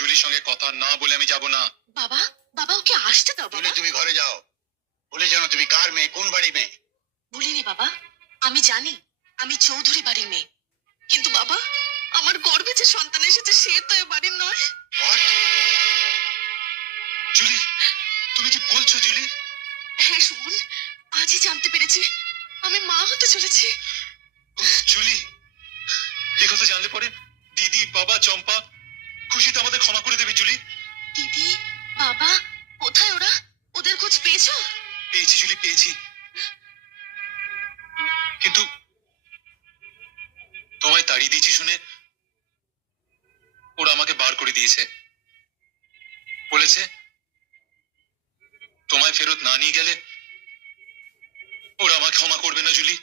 জুলির সঙ্গে কথা না বলে আমি যাব না। বাবা, বাবা ওকে আসতে দাও বাবা। তুমি ঘরে যাও, বলে জানো তুমি কার মেয়ে, কোন বাড়ি মেয়ে। ভুলিনি বাবা, আমি জানি আমি চৌধুরী বাড়ির মেয়ে, কিন্তু বাবা আমার গর্ভে যে সন্তান এসেছে সে তো এ বাড়ির নয়। জুলি, তুমি কি বলছো জুলি? হ্যাঁ সুমন, আজই জানতে পেরেছি আমি মা হতে চলেছি। জুলি, এ কথা জানলে পরে দিদি, বাবা, চম্পা খুশিতে আমাদের ক্ষমা করে দেবে। জুলি, দিদি, বাবা কোথায় ওরা? ওদের খোঁজ পেয়েছো? পেয়েছি জুলি, পেয়েছি। কিন্তু তোমায় তাড়িয়ে দিয়েছি শুনে ওরা আমাকে বার করে দিয়েছে। বলেছে তোমায় ফেরত না নিয়ে গেলে ওরা আমাকে ক্ষমা করবে না। জুলি,